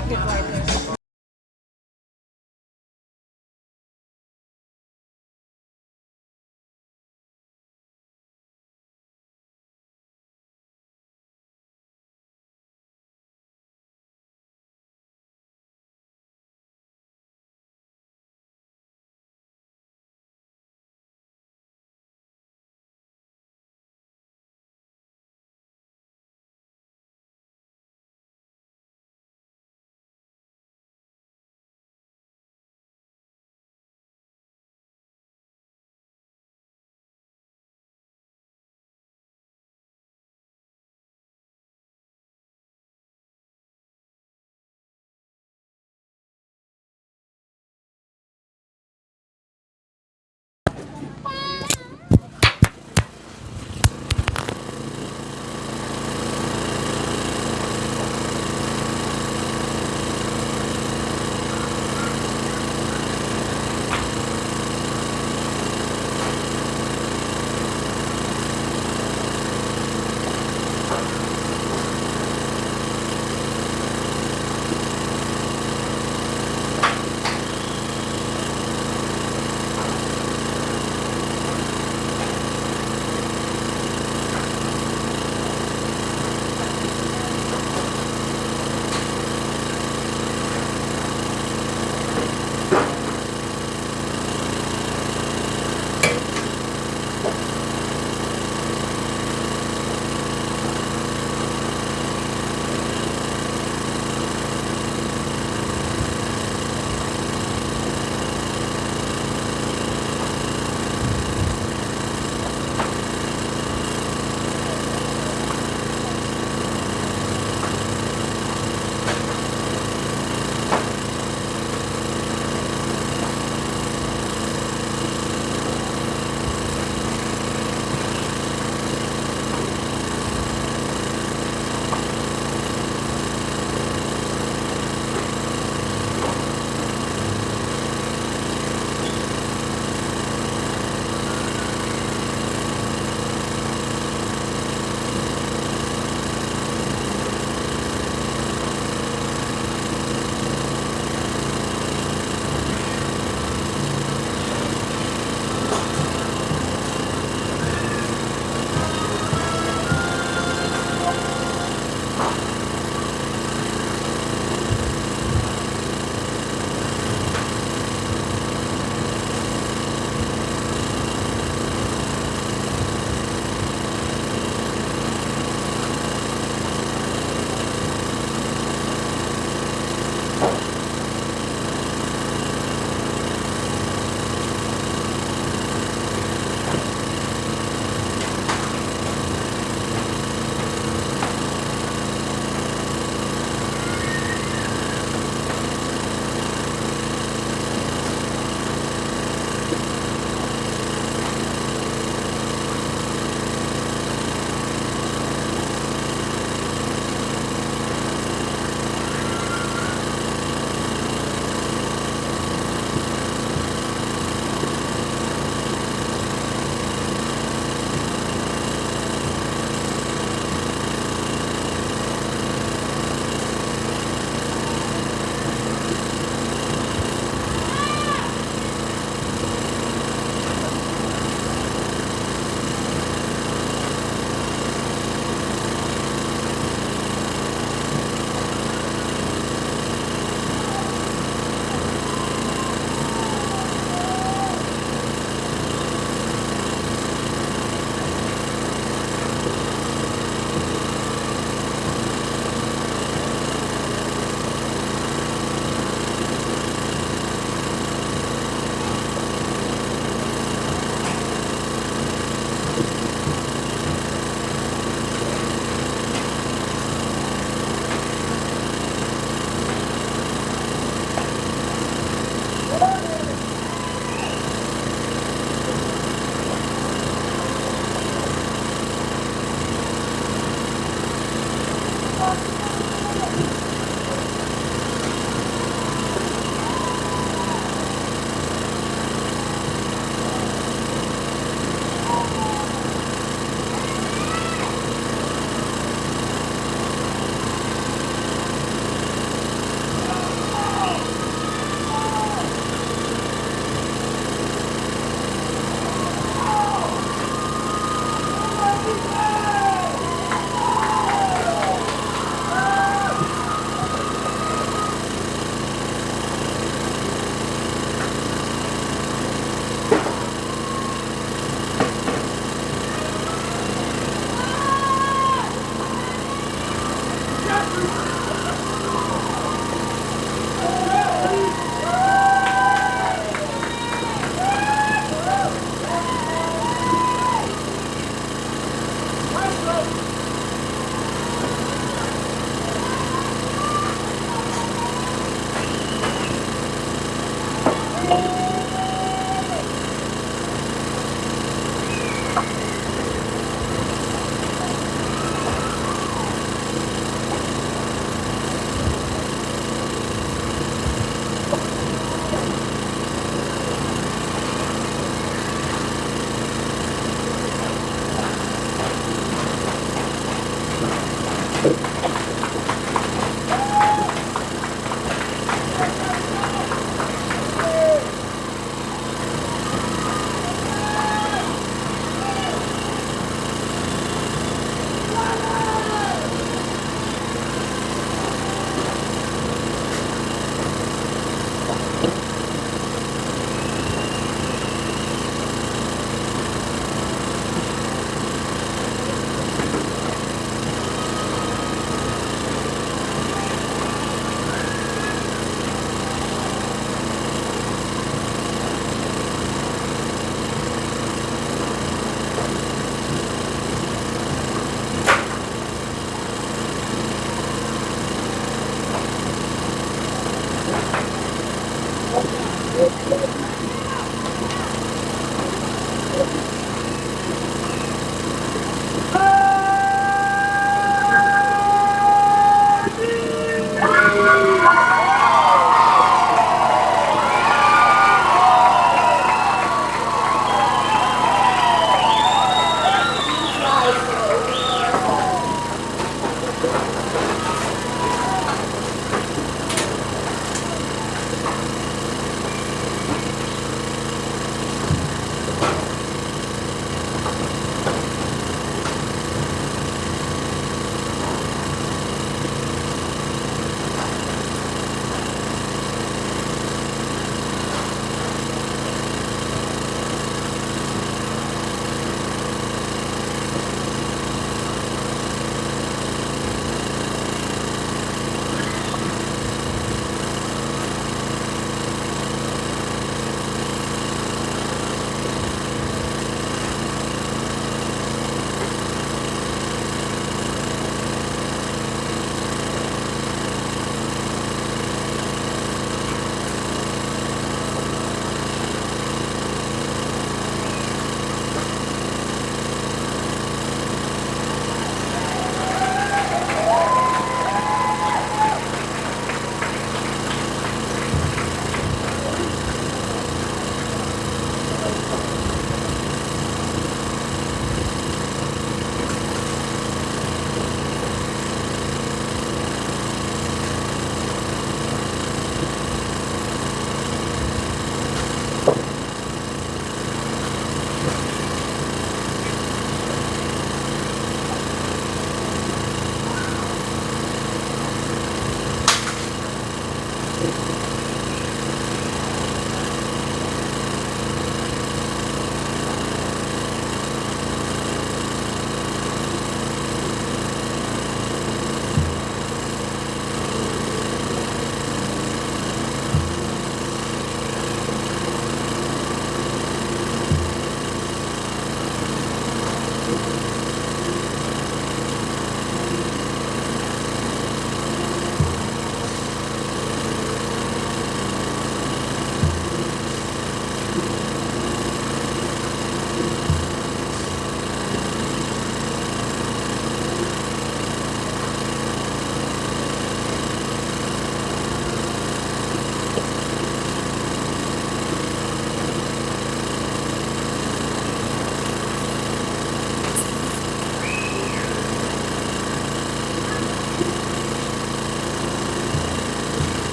pocket right there.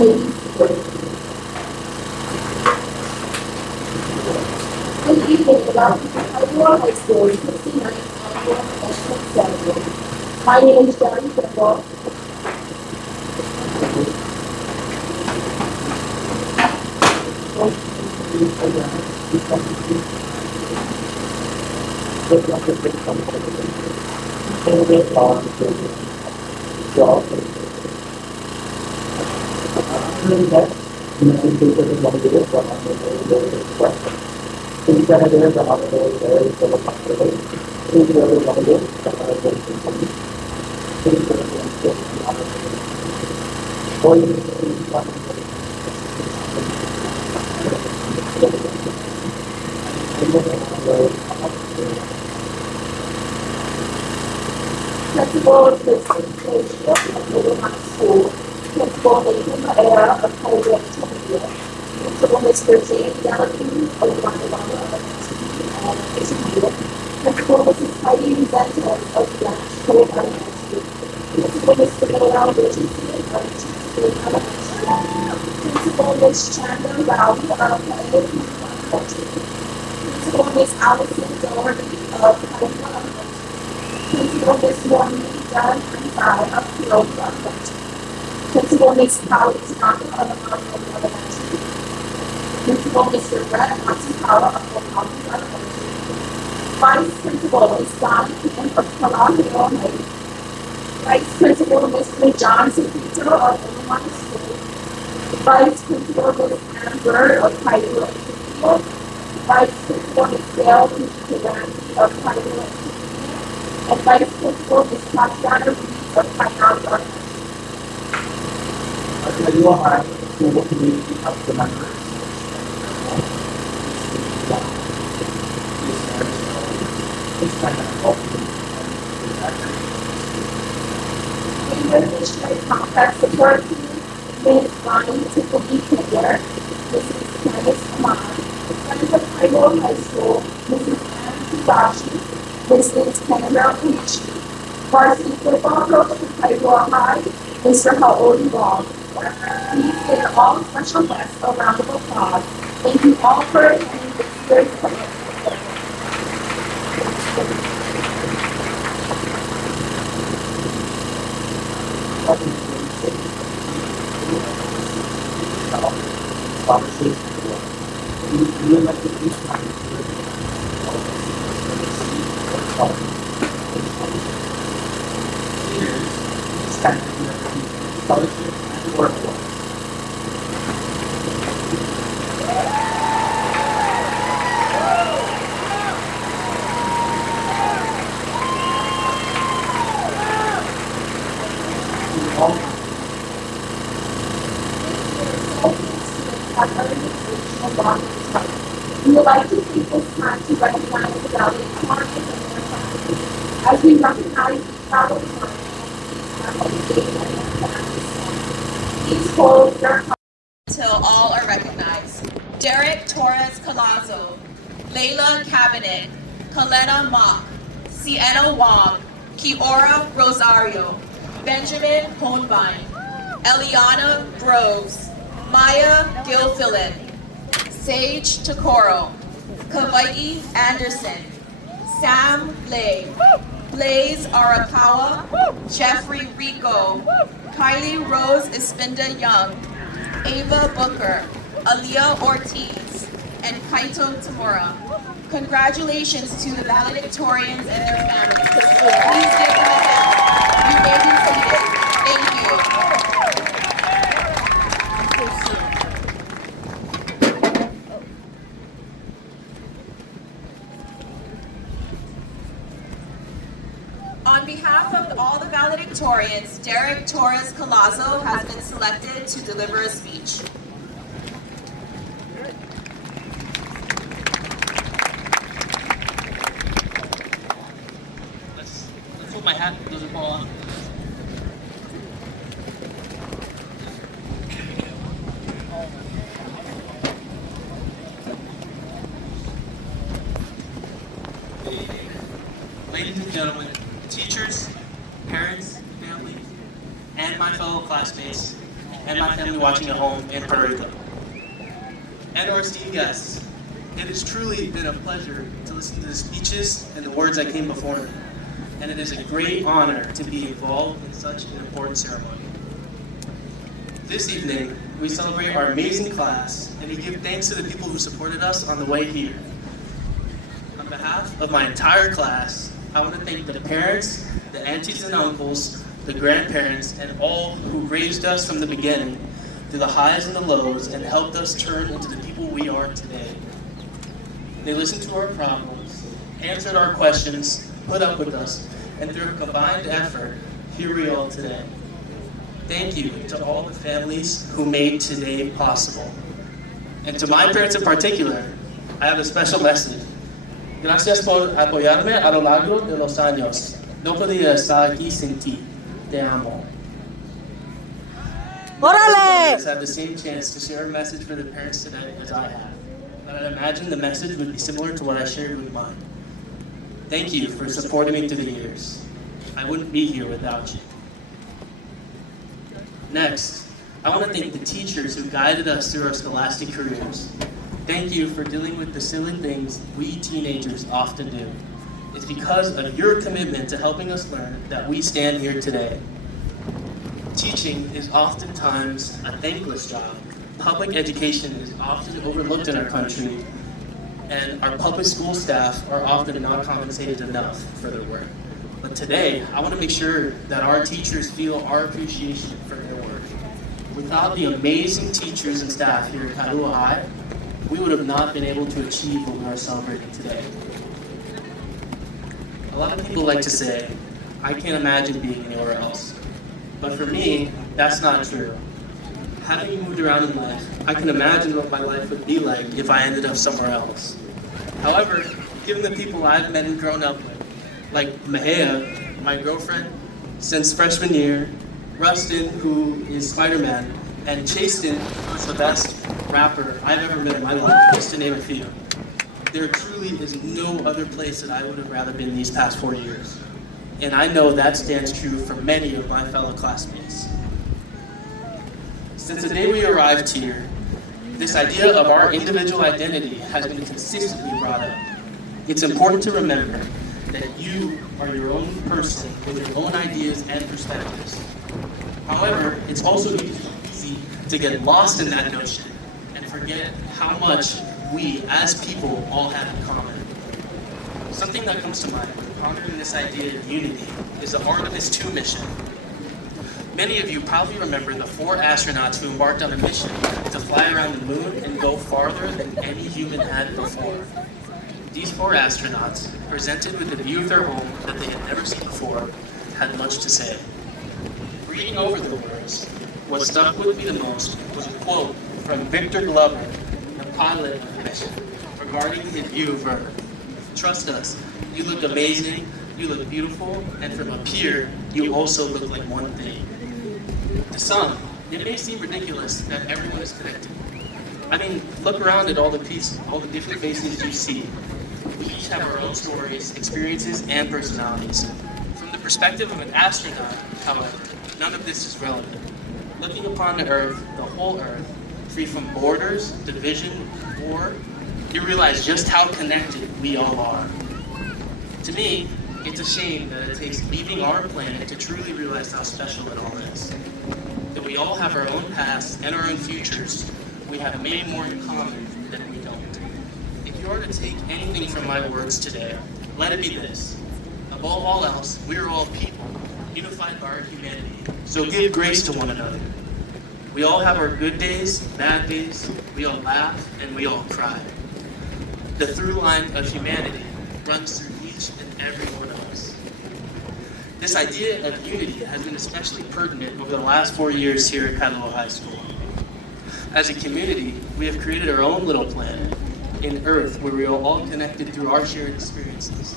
Good evening, welcome to Kailua High School's 69th annual commencement ceremony. My name is Jorel. Principal of the Association of Kailua High School, Principal Nathan Maera of Kailua Intermediate, Principal Mr. James Delacruz of Windward Intermediate, Principal Mrs. Heidi Zenton of Blanchard Elementary, Principal Mr. Noel Richardson of Chesapeake Elementary, Principal Ms. Chandler Rowley of Kailua Elementary, Principal Ms. Allison Doherty of Kailua Elementary, Principal Ms. Warren Dunn and Fry of Kumu Elementary, Principal Ms. Polly Tanaka of Honolulu Elementary, Principal Mr. Brett Matsukawa of Honolulu Elementary, Vice Principal Ms. Donnie Kim of Kalaheo Heights, Vice Principal Mr. John Zapito of Illinois School, Vice Principal Ms. Ann Bird of Kailua Intermediate, Vice Principal Ms. Dale Kawani of Kailua Intermediate, and Vice Principal Ms. Tatiana Reed of Kailua Elementary. Kailua High School community of the members. Windward Missionary Complex Support Team, Ms. Bonnie Tiffany Taylor, Mrs. Candice Amon, Friends of Kailua High School, Mrs. Ann Hibachi, Mrs. Kendra Pucci, Varsity Football Coach for Kailua High, Mr. Haoli Wong. Please give all special guests a round of applause. Thank you all for attending this year's commencement ceremony. We would like to take this time to recognize the valiant clients and their families. As we recognize these valiant clients, please hold your until all are recognized. Derek Torres Colazo, Layla Cabinet, Kalena Mock, Sienna Wong, Kiora Rosario, Benjamin Honbein, Eliana Groves, Maya Gilfillan, Sage Takoro, Kawai Anderson, Sam Lay, Blaze Arakawa, Jeffrey Rico, Kylie Rose Espinda Young, Ava Booker, Aaliyah Ortiz, and Kaito Tamura. Congratulations to the valedictorians and their families. Please give them a hand. You may be seated. Thank you. valedictorians, Derek Torres Colazo, has been selected to deliver a speech. Let's hope my hat doesn't fall off. Ladies and gentlemen, teachers, parents, family, and my fellow classmates, and my family watching at home in Puerto Rico, and our esteemed guests, it has truly been a pleasure to listen to the speeches and the words that came before me, and it is a great honor to be involved in such an important ceremony. This evening, we celebrate our amazing class, and we give thanks to the people who supported us on the way here. On behalf of my entire class, I want to thank the parents, the aunties and uncles, the grandparents, and all who raised us from the beginning through the highs and the lows and helped us turn into the people we are today. They listened to our problems, answered our questions, put up with us, and through a combined effort, here we are today. Thank you to all the families who made today possible. And to my parents in particular, I have a special message. Gracias por apoyarme a lo largo de los años. No podía estar aquí sin ti. Te amo. ¡Órale! Have the same chance to share a message for the parents today as I have. But I imagine the message would be similar to what I shared with mine. Thank you for supporting me through the years. I wouldn't be here without you. Next, I want to thank the teachers who guided us through our scholastic careers. Thank you for dealing with the silly things we teenagers often do. It's because of your commitment to helping us learn that we stand here today. Teaching is oftentimes a thankless job. Public education is often overlooked in our country, and our public school staff are often not compensated enough for their work. But today, I want to make sure that our teachers feel our appreciation for their work. Without the amazing teachers and staff here at Kailua High, we would have not been able to achieve what we are celebrating today. A lot of people like to say, I can't imagine being anywhere else. But for me, that's not true. Having moved around in life, I can imagine what my life would be like if I ended up somewhere else. However, given the people I've met and grown up with, like Mahea, my girlfriend, since freshman year, Rustin, who is Spider-Man, and Chasten, who's the best rapper I've ever met in my life, just to name a few. There truly is no other place that I would have rather been these past 4 years. And I know that stands true for many of my fellow classmates. Since the day we arrived here, this idea of our individual identity has been consistently brought up. It's important to remember that you are your own person with your own ideas and perspectives. However, it's also easy to get lost in that notion and forget how much we as people all have in common. Something that comes to mind when pondering this idea of unity is the Artemis 2 mission. Many of you probably remember the 4 astronauts who embarked on a mission to fly around the moon and go farther than any human had before. These 4 astronauts, presented with a view of their home that they had never seen before, had much to say. Reading over the words, what stuck with me the most was a quote from Victor Glover, the pilot of the mission, regarding his view of Earth. Trust us, you look amazing, you look beautiful, and from up here, you also look like one thing. To some, it may seem ridiculous that everyone is connected. I mean, look around at all the different faces you see. We each have our own stories, experiences, and personalities. From the perspective of an astronaut, however, none of this is relevant. Looking upon the Earth, the whole Earth, free from borders, division, war, you realize just how connected we all are. To me, it's a shame that it takes leaving our planet to truly realize how special it all is. That we all have our own pasts and our own futures. We have many more in common than we don't. If you are to take anything from my words today, let it be this. Above all else, we are all people, unified by our humanity. So give grace to one another. We all have our good days, bad days, we all laugh, and we all cry. The through line of humanity runs through each and every one of us. This idea of unity has been especially pertinent over the last 4 years here at Kailua High School. As a community, we have created our own little planet in Earth where we are all connected through our shared experiences.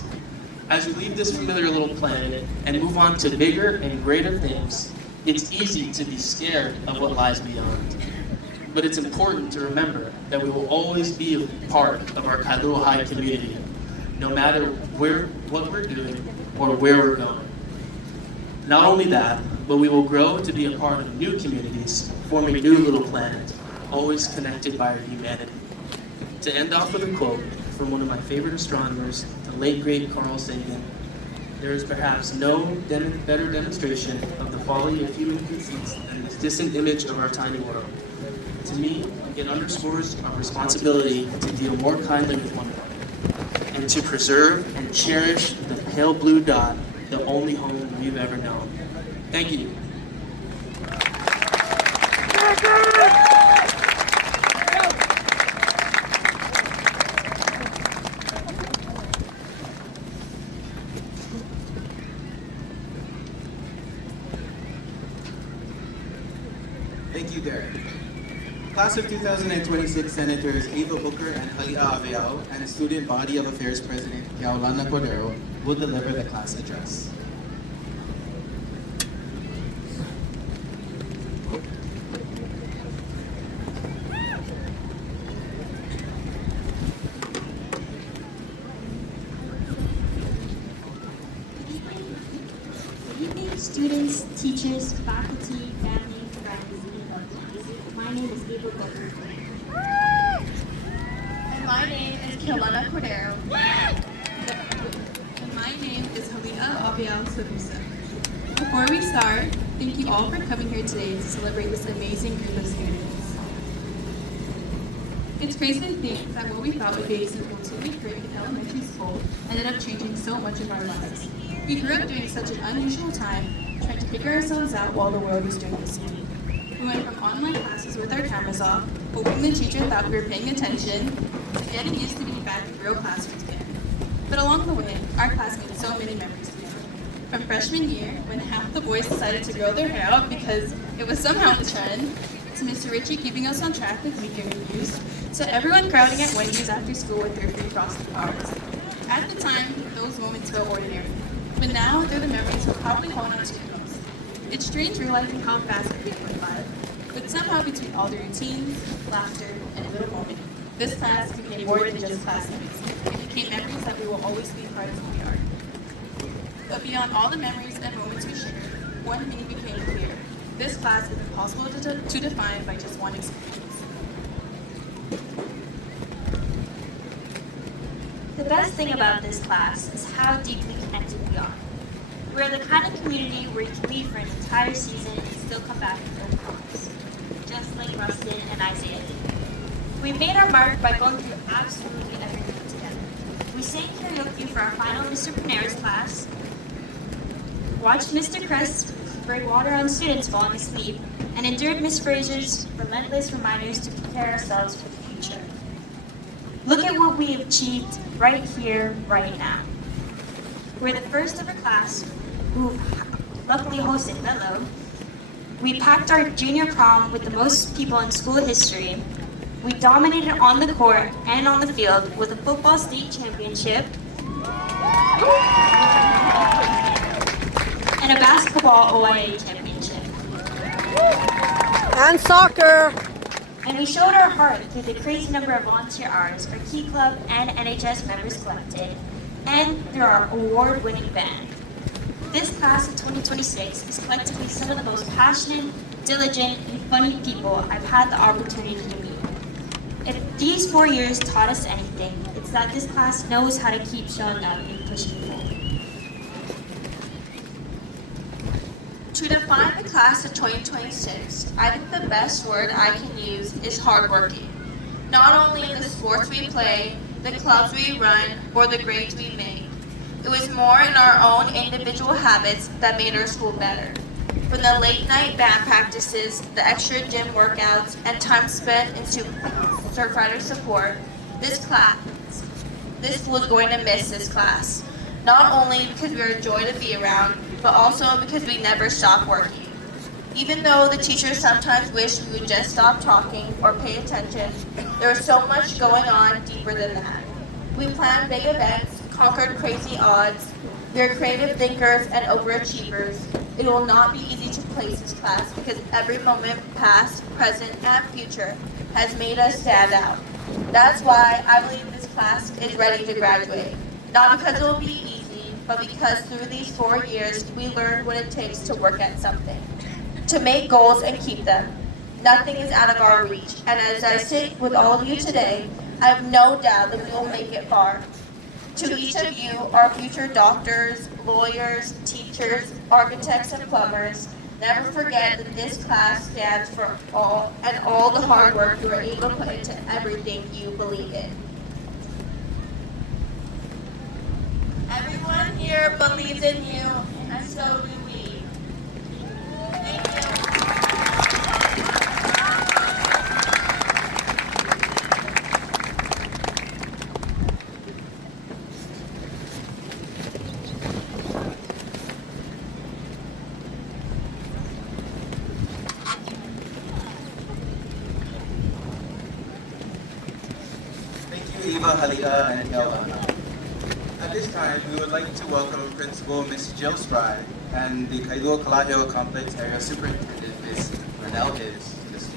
As we leave this familiar little planet and move on to bigger and greater things, it's easy to be scared of what lies beyond. But it's important to remember that we will always be a part of our Kailua High community, no matter what we're doing or where we're going. Not only that, but we will grow to be a part of new communities, forming new little planets, always connected by our humanity. To end off with a quote from one of my favorite astronomers, the late great Carl Sagan, there is perhaps no better demonstration of the folly of human conceits than this distant image of our tiny world. To me, it underscores our responsibility to deal more kindly with one another, and to preserve and cherish the pale blue dot, the only home we've ever known. Thank you. Thank you, Derek. Class of 2026 Senators Eva Booker and Halia Aveao and Student Body of Affairs President Yaulana Cordero will deliver the class address. Good evening, students, teachers, faculty, family, friends, and loved ones. My name is Eva Booker. And my name is Kailua Cordero. And my name is Halia Abiel Sabusa. Before we start, thank you all for coming here today to celebrate this amazing group of students. It's crazy to think that what we thought would be a simple 2-week break in elementary school ended up changing so much of our lives. We grew up during such an unusual time, trying to figure ourselves out while the world was doing the same. We went from online classes with our cameras off, hoping the teacher thought we were paying attention, to getting used to being back in real classrooms again. But along the way, our class made so many memories together. From freshman year, when half the boys decided to grow their hair out because it was somehow the trend, to Mr. Ritchie keeping us on track with weekend reviews, to everyone crowding at Wendy's after school with their free frosted bars. At the time, those moments felt ordinary, but now they're the memories we'll probably hold on to the most. It's strange realizing how fast the week went by, but somehow between all the routines, laughter, and little moments, this class became more than just classmates. It became memories that we will always be part of who we are. But beyond all the memories and moments we shared, one thing became clear. This class is impossible to define by just one experience. The best thing about this class is how deeply connected we are. We're the kind of community where you can leave for an entire season and still come back and feel promise, just like Rustin and Isaiah did. We made our mark by going through absolutely everything together. We sang karaoke for our final Mr. Panera's class, watched Mr. Crest spray water on students falling asleep, and endured Miss Fraser's relentless reminders to prepare ourselves for the future. Look at what we have achieved right here, right now. We're the first ever class who luckily hosted Mellow. We packed our junior prom with the most people in school history. We dominated on the court and on the field with a football state championship and a basketball OIA championship. And soccer. And we showed our heart through the crazy number of volunteer hours our Key Club and NHS members collected, and through our award-winning band. This class of 2026 is collectively some of the most passionate, diligent, and funny people I've had the opportunity to meet. If these 4 years taught us anything, it's that this class knows how to keep showing up and pushing forward. To define the class of 2026, I think the best word I can use is hardworking. Not only in the sports we play, the clubs we run, or the grades we make. It was more in our own individual habits that made our school better. From the late night band practices, the extra gym workouts, and time spent in Surfrider support, this school is going to miss this class. Not only because we are a joy to be around, but also because we never stop working. Even though the teachers sometimes wish we would just stop talking or pay attention, there is so much going on deeper than that. We plan big events, conquered crazy odds. We are creative thinkers and overachievers. It will not be easy to place this class because every moment, past, present, and future, has made us stand out. That's why I believe this class is ready to graduate. Not because it will be easy, but because through these 4 years, we learned what it takes to work at something, to make goals and keep them. Nothing is out of our reach, and as I sit with all of you today, I have no doubt that we will make it far. To each of you, our future doctors, lawyers, teachers, architects, and plumbers, never forget that this class stands for all the hard work you are able to put into everything you believe in. Everyone here believes in you, and so do we. Thank you. Thank you, Eva, Halia, and Kailua. At this time, we would like to welcome Principal Ms. Jill Spry and the Kailua Kalaheo Complex Area Superintendent Ms. Renelle Gibbs to the stage.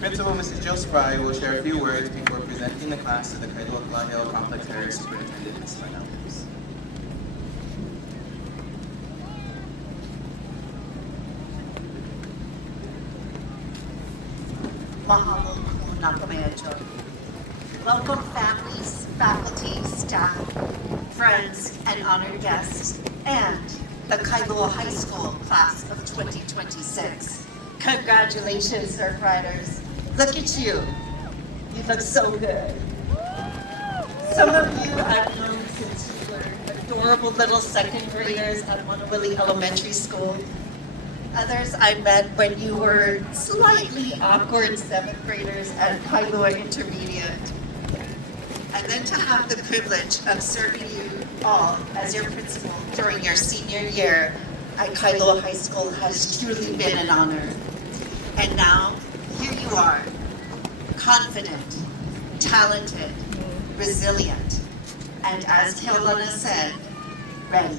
Principal Mrs. Jill Spry will share a few words before presenting the class to the Kailua Kalaheo Complex Area Superintendent Ms. Renelle Gibbs. Mahalo Nakamejo. Welcome families, faculty, staff, friends, and honored guests, and the Kailua High School class of 2026. Congratulations, Surfriders. Look at you. You look so good. Some of you I've known since you were adorable little second graders at Monowili Elementary School. Others I met when you were slightly awkward seventh graders at Kailua Intermediate. And then to have the privilege of serving you all as your principal during your senior year at Kailua High School has truly been an honor. And now, here you are, confident, talented, resilient, and as Kailua said, ready.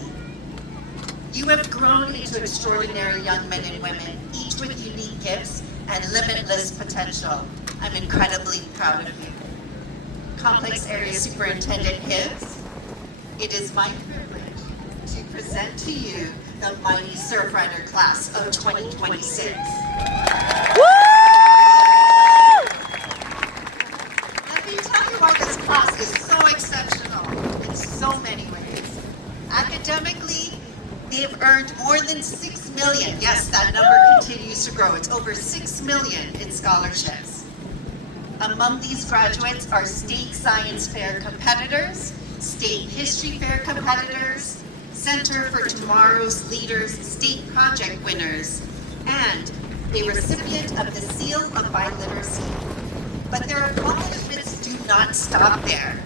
You have grown into extraordinary young men and women, each with unique gifts and limitless potential. I'm incredibly proud of you. Complex Area Superintendent Hibbs, it is my privilege to present to you the mighty Surfrider class of 2026. Let me tell you why this class is so exceptional in so many ways. Academically, they have earned more than 6 million. Yes, that number continues to grow. It's over 6 million in scholarships. Among these graduates are state science fair competitors, state history fair competitors, Center for Tomorrow's Leaders state project winners, and a recipient of the Seal of Biliteracy. But their accomplishments do not stop there.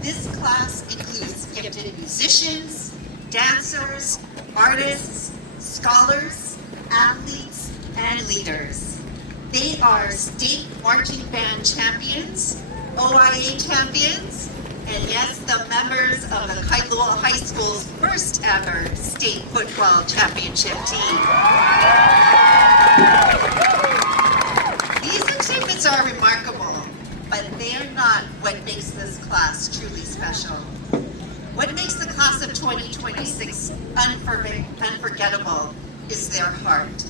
This class includes gifted musicians, dancers, artists, scholars, athletes, and leaders. They are state marching band champions, OIA champions, and yes, the members of the Kailua High School's first ever state football championship team. These achievements are remarkable, but they are not what makes this class truly special. What makes the class of 2026 unforgettable is their heart.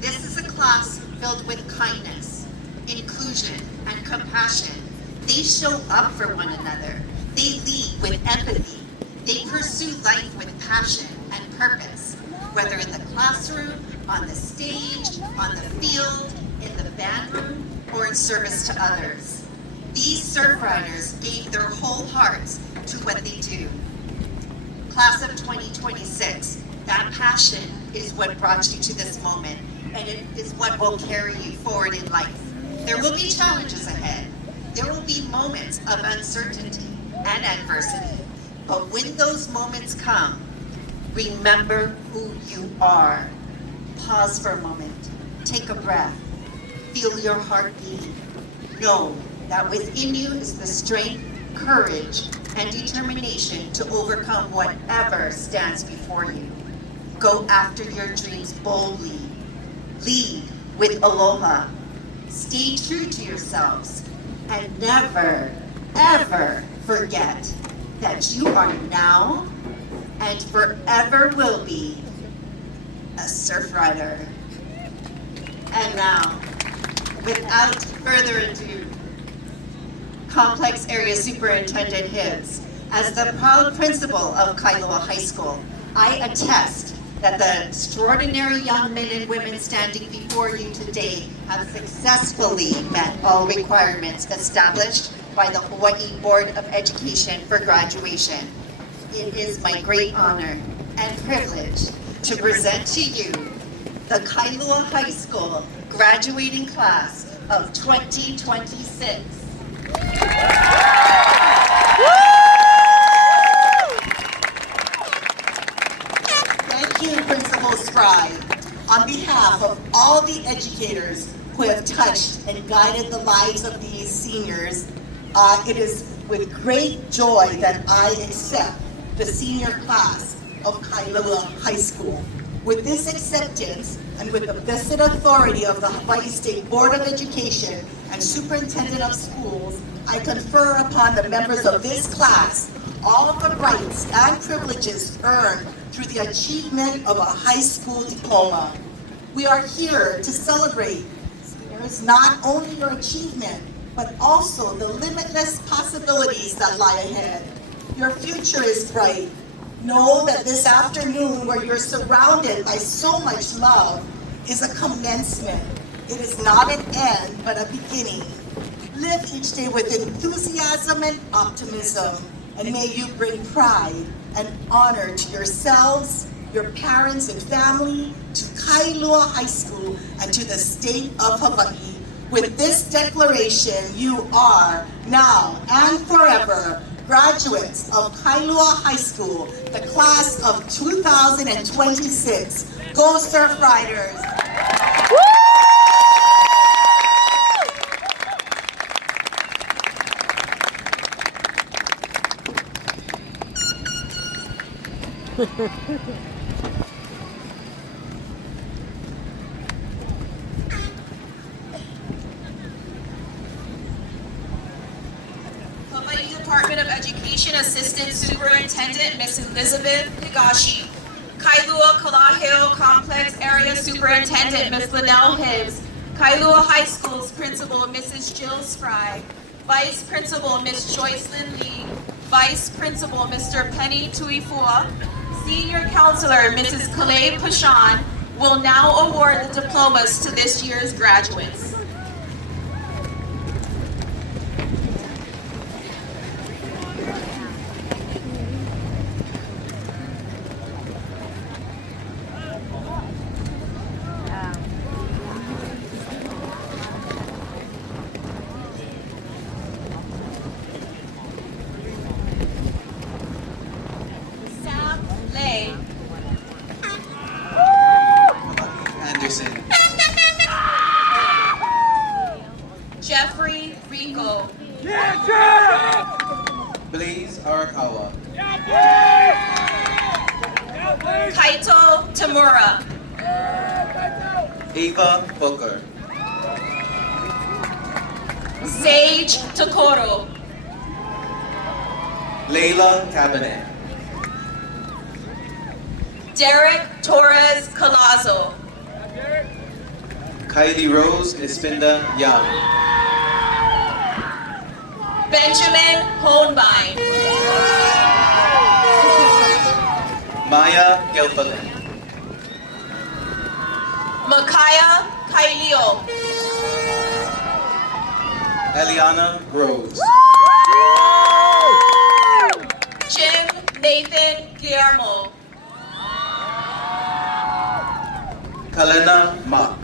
This is a class filled with kindness, inclusion, and compassion. They show up for one another. They lead with empathy. They pursue life with passion and purpose, whether in the classroom, on the stage, on the field, in the band room, or in service to others. These Surfriders gave their whole hearts to what they do. Class of 2026, that passion is what brought you to this moment, and it is what will carry you forward in life. There will be challenges ahead. There will be moments of uncertainty and adversity. But when those moments come, remember who you are. Pause for a moment. Take a breath. Feel your heart beating. Know that within you is the strength, courage, and determination to overcome whatever stands before you. Go after your dreams boldly. Lead with aloha. Stay true to yourselves. And never, ever forget that you are now and forever will be a surf rider. And now, without further ado, Complex Area Superintendent Hibbs, as the proud principal of Kailua High School, I attest that the extraordinary young men and women standing before you today have successfully met all requirements established by the Hawaii Board of Education for graduation. It is my great honor and privilege to present to you the Kailua High School graduating class of 2026. Thank you, Principal Spry. On behalf of all the educators who have touched and guided the lives of these seniors, it is with great joy that I accept the senior class of Kailua High School. With this acceptance, and with the vested authority of the Hawaii State Board of Education and Superintendent of Schools, I confer upon the members of this class all of the rights and privileges earned through the achievement of a high school diploma. We are here to celebrate, seniors, not only your achievement, but also the limitless possibilities that lie ahead. Your future is bright. Know that this afternoon, where you're surrounded by so much love, is a commencement. It is not an end, but a beginning. Live each day with enthusiasm and optimism, and may you bring pride and honor to yourselves, your parents and family, to Kailua High School, and to the state of Hawaii. With this declaration, you are now and forever graduates of Kailua High School, the class of 2026. Go Surf Riders! Hawaii Department of Education Assistant Superintendent Ms. Elizabeth Higashi, Kailua Kalaheo Complex Area Superintendent Ms. Linnell Hibbs, Kailua High School's Principal Mrs. Jill Spry, Vice Principal Ms. Joycelyn Lee, Vice Principal Mr. Penny Tuifua, Senior Counselor Mrs. Kalei Pashan will now award the diplomas to this year's graduates. Anderson. Jeffrey Rico. Blaze Arakawa. Kaito Tamura. Ava Booker. Sage Tokoro. Layla Cabinet. Derek Torres Colazo. Kylie Rose Espinda Young. Benjamin Hohenbein. Maya Gelfalen. Makaya Kailio. Eliana Groves. Jim Nathan Guillermo. Kalena Mock.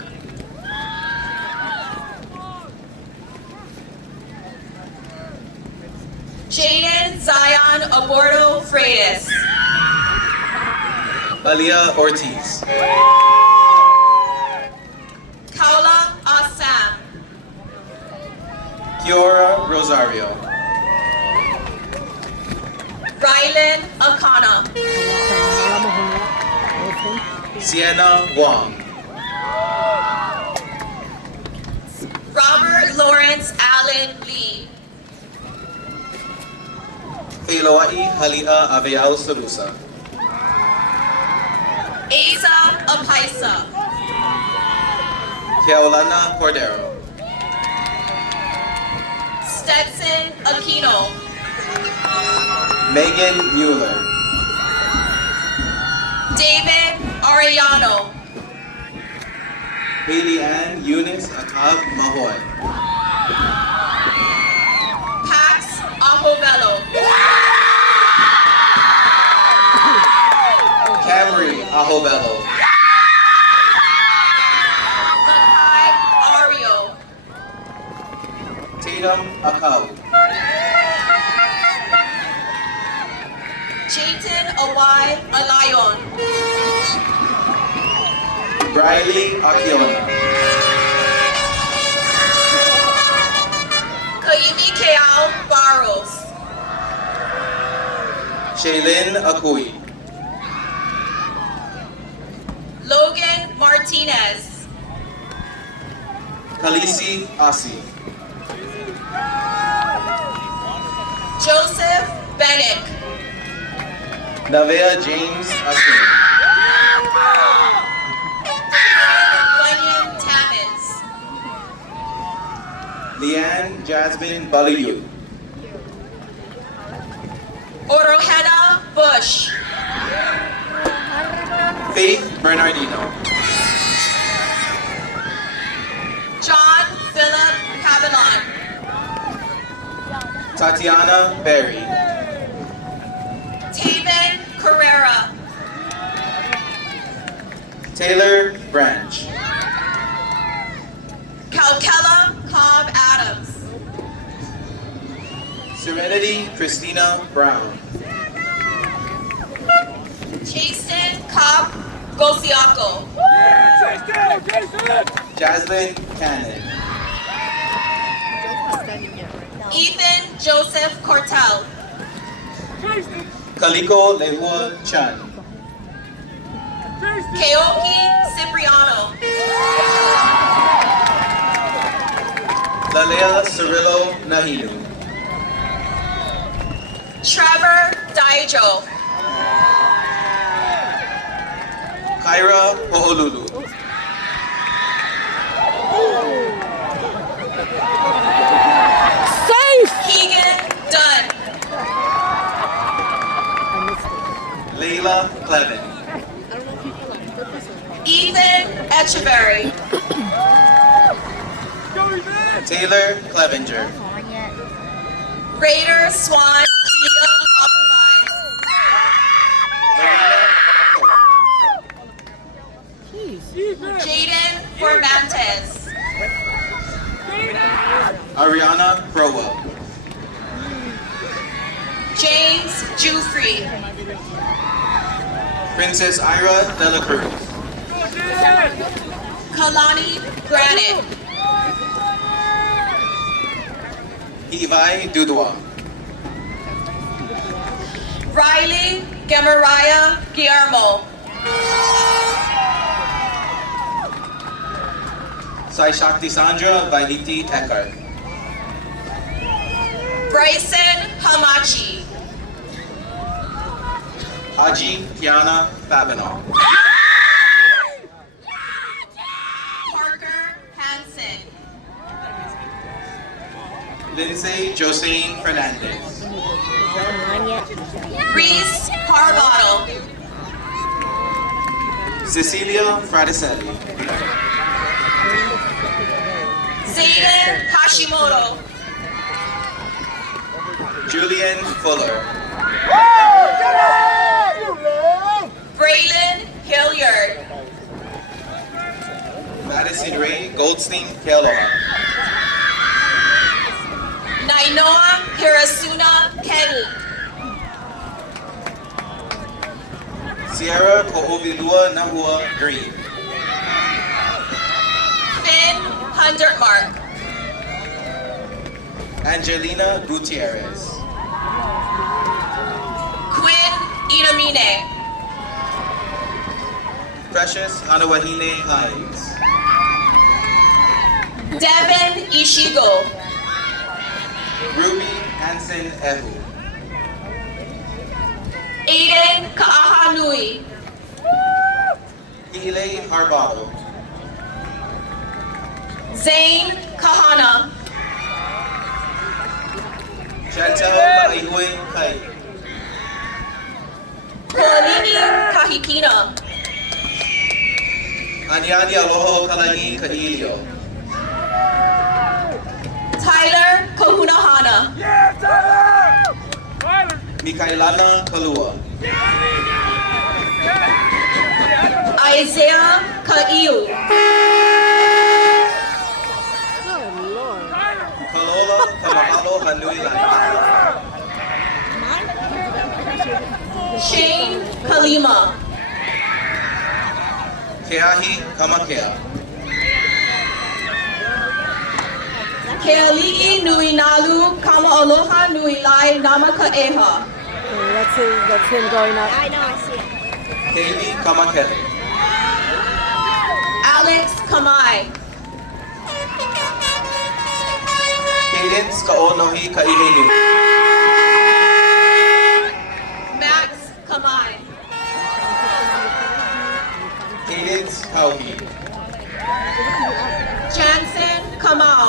Juan Aborto Freitas. Alia Ortiz. Kaula Assam. Kiora Rosario. Rylan Akana. Sienna Wong. Robert Lawrence Allen Lee. Kailua Halia Aveao Solusa. Asa Apaisa. Keolana Cordero. Stetson Aquino. Megan Mueller. David Arellano. Haley Ann Eunice Akab Mahoy. Pax Ahovelo. Camry Ahovelo. Lakai Ario. Tatum Akau. Jayton Awai Alayon. Briley Akiona. Kaimi Keal Barros. Shaylin Akui. Logan Martinez. Khaleesi Asi. Joseph Bennett. Navea James Asin. William Tammins. Leanne Jasmine Baliu. Oroheda Bush. Faith Bernardino. John Philip Cavalon. Tatiana Berry. Taven Carrera. Taylor Branch. Calcella Cobb Adams. Serenity Christina Brown. Chasten Cobb Gosiaco. Jaslyn Cannon. Ethan Joseph Cortel. Kaliko Lehua Chan. Keoki Cipriano. Lalea Cirillo Nahinu. Trevor Daijo. Kyra Ho'olulu. Keegan Dunn. Layla Clevin. Ethan Echeverry. Taylor Clevenger. Raider Swan Gio Kapubay. Jaden Formantes. Ariana Proa. James Jufrey. Princess Ira Dela Cruz. Kalani Granite. Ivai Dudwa. Riley Gamaraya Guillermo. Sai Shakti Sandra Vailiti Eckhart. Bryson Hamachi. Haji Tiana Fabinal. Parker Hansen. Lindsay Josine Fernandez. Reese Harbottle. Cecilia Fraticelli. Zayden Hashimoto. Julian Fuller. Braylon Hilliard. Madison Ray Goldstein Keloha. Nainoa Hirasuna Kenny. Sierra Koovilua Nahua Green. Finn Hundertmark. Angelina Gutierrez. Quinn Inamine. Precious Hanawahine Hines. Devin Ishigo. Ruby Hansen Ehu. Aiden Kaahanui. Hile Harbado. Zane Kahana. Chantel Maihui Kai. Kolini Kahikina. Anyani Aloho Kalani Kadilio. Tyler Kahunahana. Mikailana Kalua. Isaiah Kaiu. Kalola Kamahalo Hanui Lai. Shane Kalima. Keahi Kamakea. Keali'i Nui Nalu Kama Aloha Nui Lai Namaka Eha. That's him going up. Kaylee Kamakele. Alex Kamai. Cadence Kaonohi Kaihenu. Max Kamai. Cadence Kauhi. Jansen Kamau.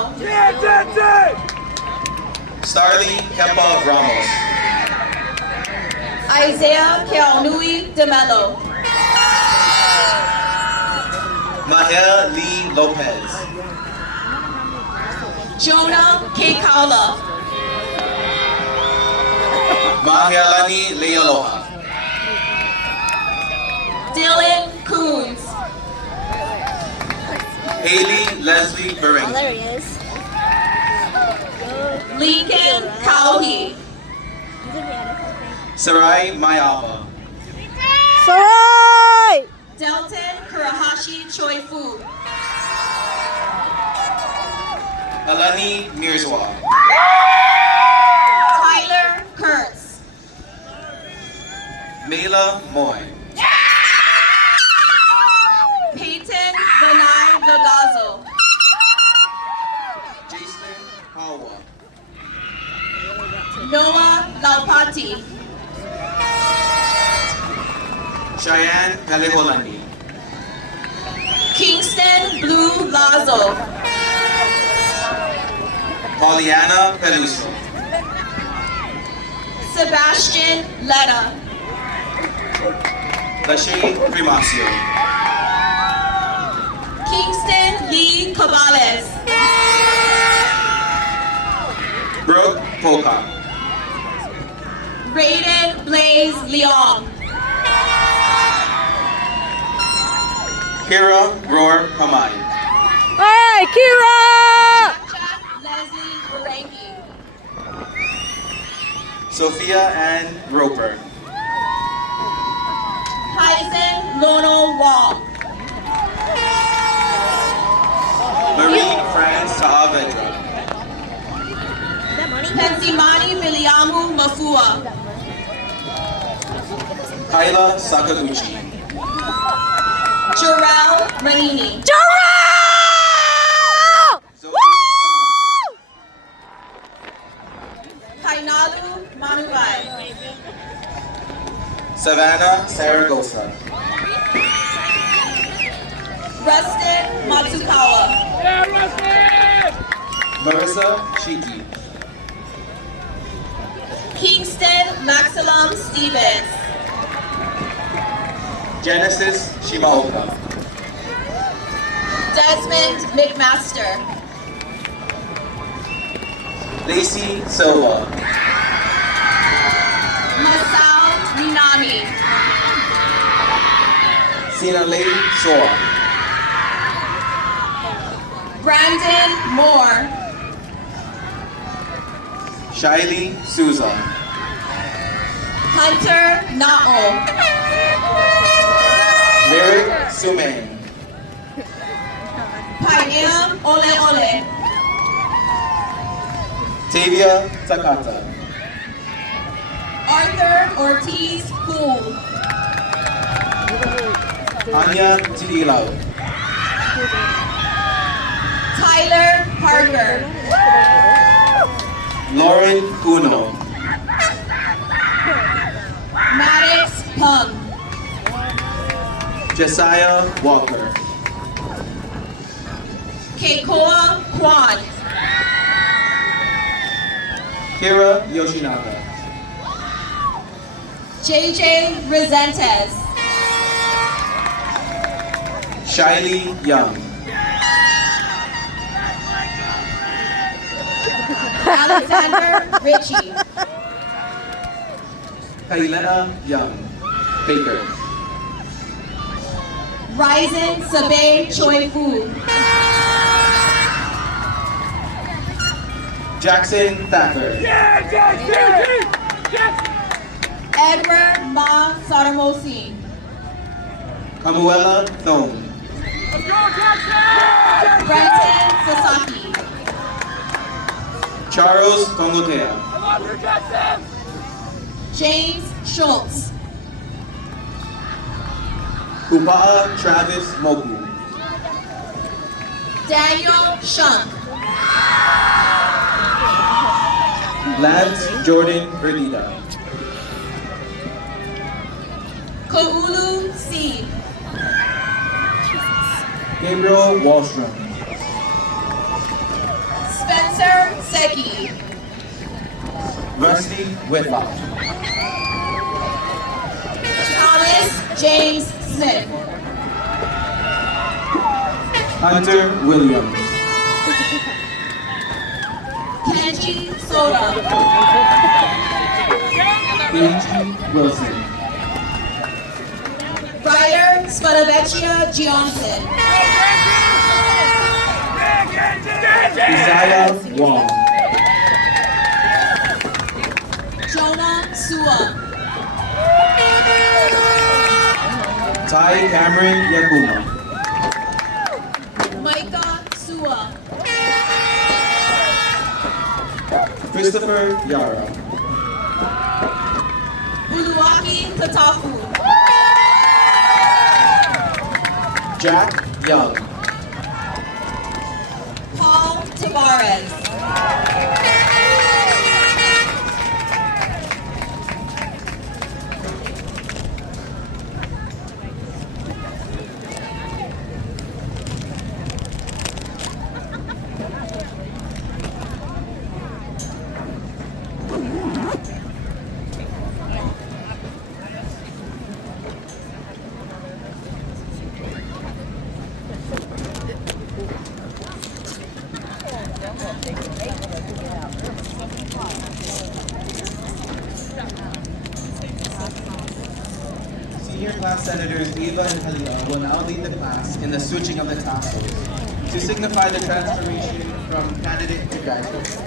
Starly Kempa Ramos. Isaiah Keaunui DeMello. Mahel Lee Lopez. Jonah K. Kaula. Mahelani Lealoha. Dylan Coons. Haley Leslie Bering. There he is. Lincoln Kauhi. Sarai Mayava. Sarai! Delton Kurahashi Choifu. Alani Mirzwa. Tyler Kurtz. Mela Moy. Peyton Renai Vagazo. Jason Hawa. Noah Laupati. Cheyenne Kaleholani. Kingston Blue Lazo. Pollyanna Peluso. Sebastian Letta. Lashay Primacio. Kingston Lee Cabales. Brooke Pocock. Raiden Blaze Leong. Kira Roar Kamai. Hey, Kira! Jack Leslie Barangi. Sophia Ann Roper. Tyson Lono Wong. Marie France Saavedra. Pensimani Miliamu Mafua. Kyla Sakaguchi. Jorel Manini. Jorel! Zoe Kainalu Manubai. Savannah Saragosa. Rustin Matsukawa. Marissa Shiki. Kingston Maxilam Stevens. Genesis Shimaoka. Desmond McMaster. Lacey Silva. Masao Minami. Sinalei Soar. Brandon Moore. Shiley Souza. Hunter Nao. Lyric Sumain. Pioneer Ole Ole. Tavia Takata. Arthur Ortiz Poole. Anya Tiilaw. Tyler Parker. Lauren Uno. Maddox Pung. Josiah Walker. Keikoa Kwan. Kira Yoshinaga. JJ Resentes. Shiley Young. Alexander Ritchie. Kailua Young. Baker. Ryzen Sabe Choi Fu. Jackson Thacker. Edward Ma Saramosi. Kamuela Thome. Brenton Sasaki. Charles Tongotea. James Schultz. Upaa Travis Mogu. Daniel Shunk. Lance Jordan Verdita. Koulu C. Gabriel Wallstrom. Spencer Seki. Rusty Whitlock. Thomas James Smith. Hunter Williams. Kenji Soda. Angie Wilson. Ryder Spadavecchia Johnson. Isaiah Wong. Jonah Sua. Ty Cameron Yakuma. Micah Sua. Christopher Yara. Uluwaki Katafu. Jack Young. Paul Tavares. Senior class senators Eva and Halila will now lead the class in the switching of the tassels to signify the transformation from candidate to graduate.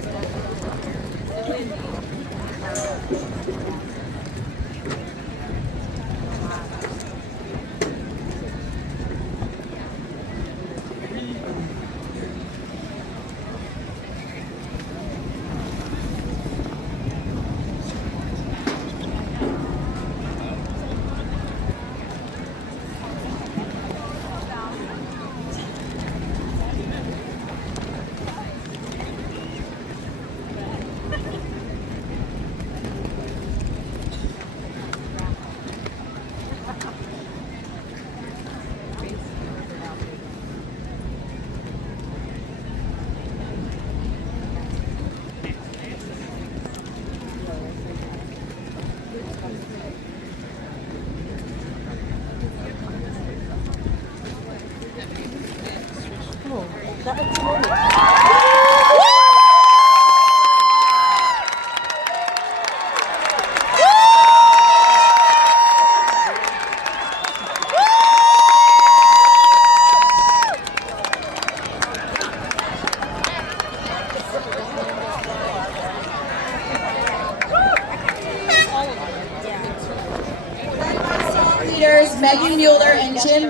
Megan Mueller and Jim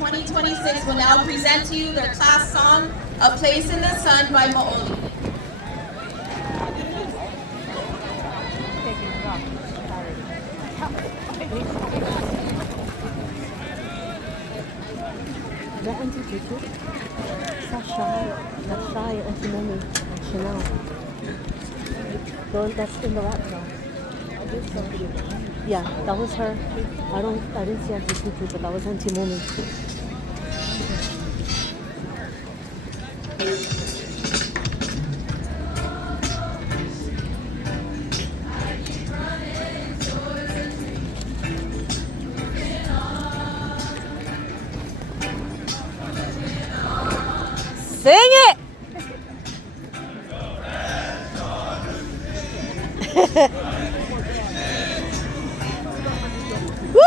2026 will now present to you their class song, A Place in the Sun by Mo'oli. That Auntie Tutu? Sasha, that's shy, Auntie Mommy, and Chanel. That's in the lap now. Yeah, that was her. I didn't see Auntie Tutu, but that was Auntie Mommy. Sing it! Woo!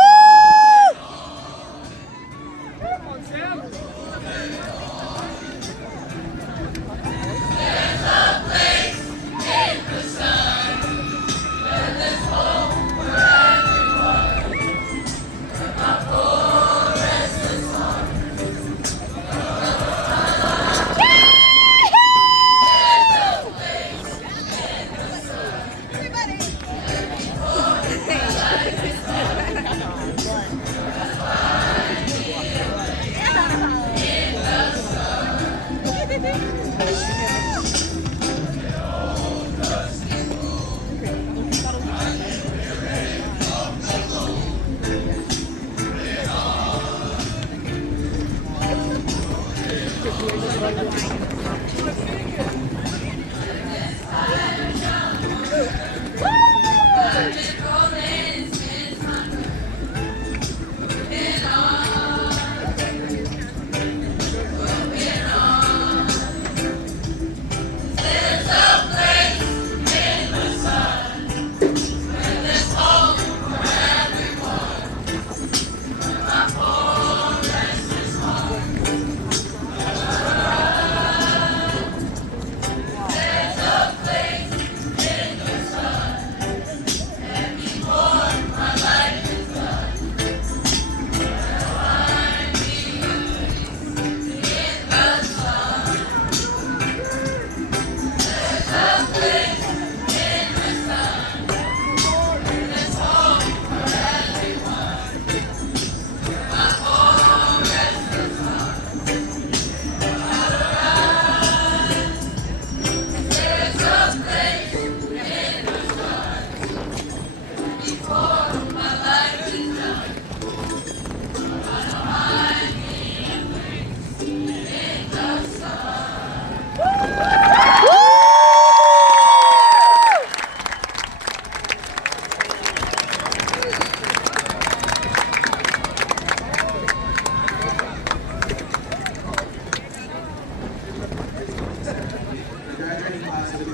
The graduating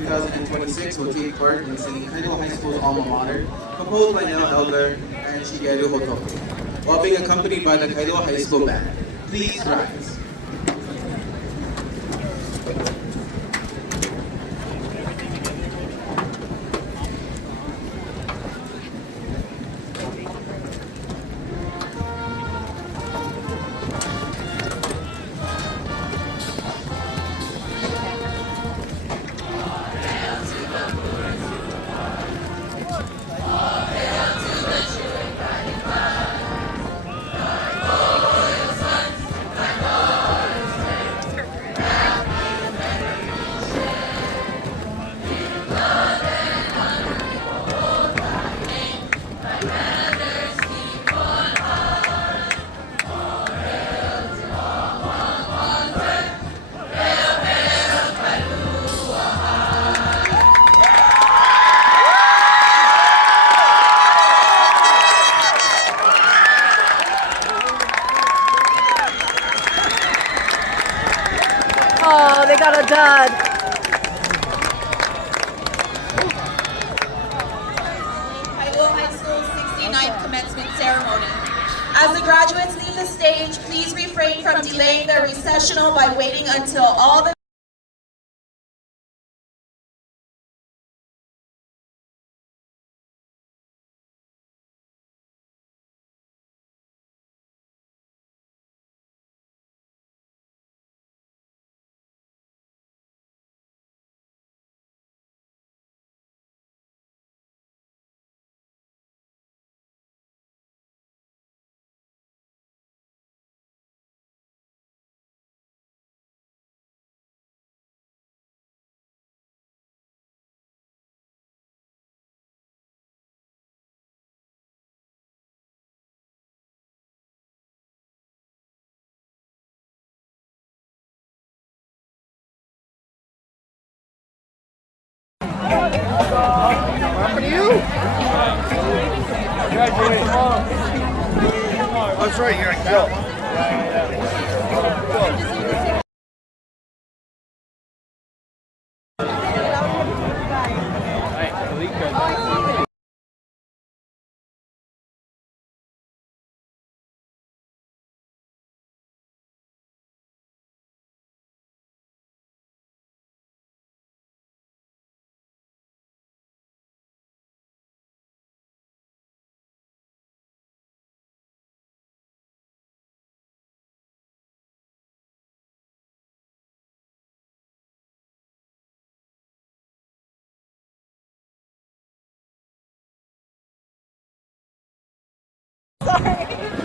class of 2026 will take part in singing Kailua High School's alma mater, composed by Nell Elder and Shigeru Hotoku, while being accompanied by the Kailua High School band. Please rise. Oh, they got a dud. Kailua High School's 69th commencement ceremony. As the graduates leave the stage, please refrain from delaying their recessional by waiting until all the right, you're gonna kill. Sorry.